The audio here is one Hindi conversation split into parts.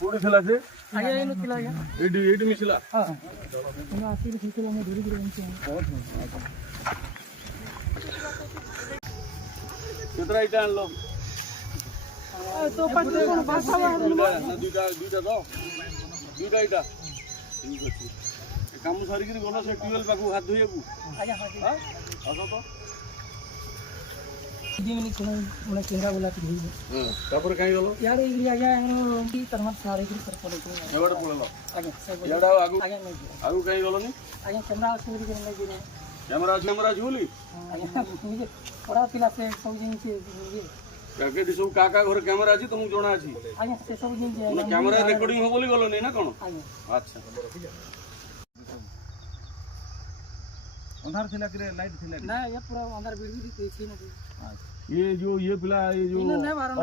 କୋଉଠି ଥିଲା ସେ? ଆଜ୍ଞା ଏଇନୁ ଥିଲା ଆଜ୍ଞା। ଏଇଠି ମିଶିଲା। ହଁ ତମେ ଆସିକି ଦେଖିଲ ମୁଁ ଧରିକି ଏମିତି କେତେଟା ଇଟା ଆଣିଲ? ତୋ ପାଖରେ କଣ ଭାଷା ଦୁଇଟା ତ ଦୁଇଟା ଇଟା ଠିକ ଅଛି। କାମ ସାରିକିରି ଗଲ ସେ ଟ୍ୟୁବୱେଲ ପାଖକୁ ହାତ ଧୋଇବାକୁ। ଆଜ୍ଞା ଆସ ତ। ତାପରେ କାହିଁ ଗଲ? ଇଆଡ଼େ ଆଜ୍ଞା ତରମାର ସାରିକିରି ପଳେଇଛି। ଏବାଟେ ପଳେଇଲ? ଆଜ୍ଞା ଇଆଡ଼େ ଆଉ ଆଗକୁ ଆଜ୍ଞା ନେଇଯିବ। ଆଗକୁ କାହିଁ ଗଲନି? ଆଜ୍ଞା କ୍ୟାମେରା ଅଛି ବୋଲି ନେଇଯିବ। କ୍ୟାମେରା ଅଛି ବୋଲି? ଆଜ୍ଞା ନିଜେ ପଢ଼ା ପିଲା ସେ ସବୁ ଜିନିଷ ପ୍ୟାକେଟ ସବୁ କାହା ଘରେ କ୍ୟାମେରା ଅଛି ତମକୁ ଜଣା ଅଛି? ଆଜ୍ଞା ସେ ସବୁ ଜିନିଷ କ୍ୟାମେରା ରେକର୍ଡିଂ ହବ ବୋଲି ଗଲନି ନା କଣ? ଆଜ୍ଞା ଆଚ୍ଛା। अंधार थिला कि लाइट थिला ना ये पूरा अंदर बिल्डिंग देखी ना ये पिला ये जो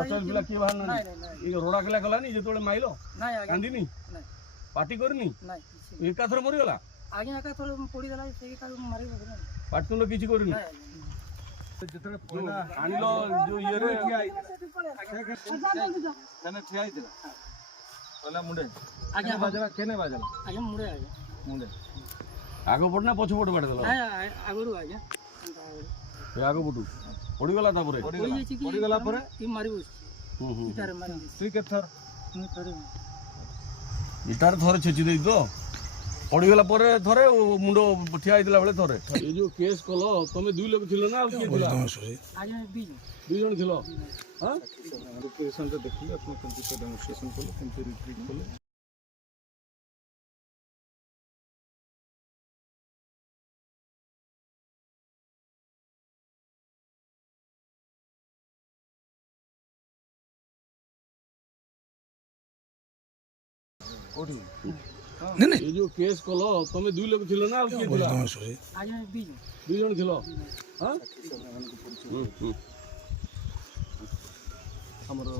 असल पिला किए बाहर ना ये रोड़ा केला कलानी जेतोले माइलो ना आगे कांदीनी ना पार्टी करनी ना एका थर मरि गला आगे एका थर पड़ी गला से का मारी बगला पार्टी तो किछि करनी जेतरे पहिला आनिलो जो ये रे कने ठिया आइतला पहिला मुंडे आगे बाजला केने बाजला आगे मुंडे मुंडे आगो पड़ ना पछु पड़ बाटे दला ना आगुरु आगे ए आगो पटू पड़ी गला तापरे पड़ी गला परे ई मारी बस इटार मारी तुई के थर मैं करे इटार थरे छेची देई तो पड़ी गला परे थरे मुंडो ठिया आइतला बेले थरे ए जो केस कलो तमे दुई लोग थिलो ना के थिला आगे दुई जण थिलो हां लोकेशन तो देखिए अपने कंप्यूटर डेमोंस्ट्रेशन को कंप्यूटर रिट्रीट को नहीं ये जो केस कलो तमे दुई लोग थिलो ना के थिला आगे दुई जण थिलो हां हमरो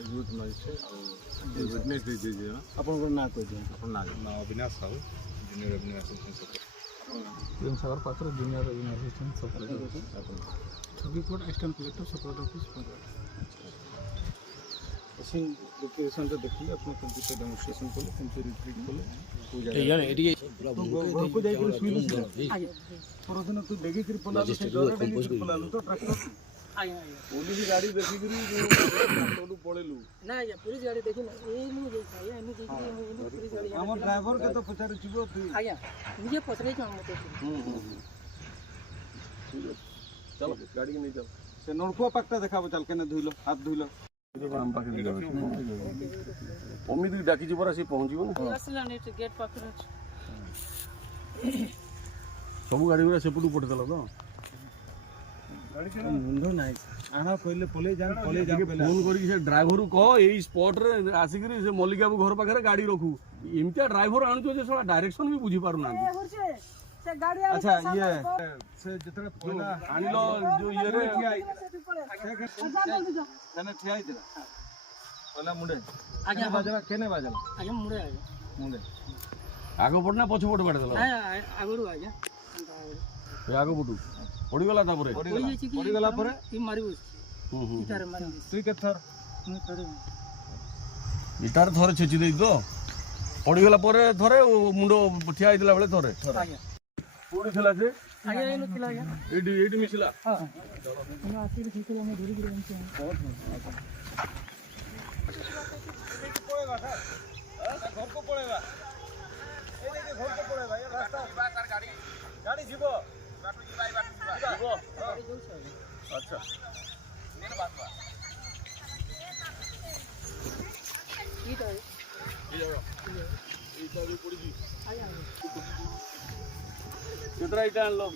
एग्रीमेंट नइसे और विटनेस दे दीजिए अपन को ना कह दिए अपन ना अविनाश साहू जूनियर अविनाश प्रेम सागर पात्र जूनियर अविनाश सब छवि code external collector support office ऐसे लोकेशन तो देखिए अपने कंप्यूटर डेमोंस्ट्रेशन को कंप्यूटर रिट्रीट को हो जाए यार एडी घर को जाई कर सुइलो आगे परदिन तू देगी कर पलालो से डरे देगी कर पलालो तो ट्रैक्टर आगे पुलिस गाड़ी देखि करी टोलू पळेलु ना ये पुलिस गाड़ी देखी ना ए नु जे आया एनु जे पुलिस गाड़ी हमर ड्राइवर के तो पचारे छिबो तू आगे मुझे पसरे छ हम तो चलो गाड़ी के नहीं चल से नलकुआ पाकटा देखाबो चल केने धुइलो हाथ धुइलो अमित डाकी परा से पहुंचो ना गेट पाखरे सब गाड़ी गुरा सेपटू पठेदल तो मुंडो नाइ आना पहिले पले जा फोन करके से ड्राइवर कह एई स्पॉट रे आसिक से मल्लिक बाबू घर पाखे गाड़ी रखू एमतिया ड्राइवर आणुछो जे साला डायरेक्शन भी बुझी पारु ना अच्छा ये से जतरे पहिला आनिलो जो ये रे कने ठिया आइतला पहिला मुंडे आगे बाजला केने बाजला आगे मुंडे मुंडे आगो पड़ ना पछु पड़ बाटे दला ना आगुरु आगे ए आगो पटू पड़ी गला तापरे पड़ी गला परे ई मारी बस इटार मारी तुई के थर मैं करे इटार थरे छेची देई तो पड़ी गला परे थरे मुंडो ठिया आइतला बेले थरे आगे कोडी थिला से? आगे एनु थिला आगे एडी मिसिला हां तमे आसीक देखिल हम धरिकी एମିତି पळेगा था घर को पळेगा ए देखिए घर को पळेगा ये रास्ता गाड़ी जीवो बाटू जी भाई बाटू जीवो अच्छा मेरे बात बा ई तो ई तो पड़ी जी आगे कितना इटा आनलो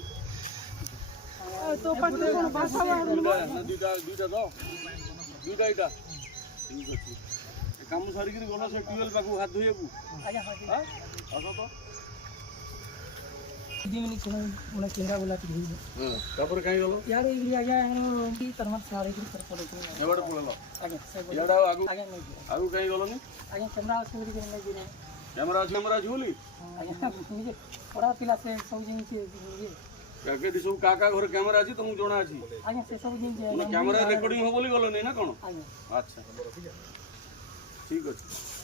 तो पाखरे कोन भाषा दुईटा तो दुईटा इटा ठीक अछि काम सारिकिरी गलो से ट्यूबवेल पाखु हाथ धोइବାକୁ आगे हां आसो तो दिमिनी कोन उना चेहरा बोला कि तापर काई गलो यार आगे तरमार सारिकिरी पड़ेछि एबाटे पळेलो आगे याडा आगु आगे आगु काई गलोनी आगे कैमरा ଅଛି ବୋଲି ନେଇଯିବ कैमरा अछि बोली आगे मुझे पढ़ा पिला से सब जिनिस पैकेट सब का घर कैमरा अछि तुमको जणा अछि आगे से सब जिनिस कैमरा रेकॉर्डिंग हो बोली गलो नहीं ना कोन आगे अच्छा ଠିକ୍ ଅଛି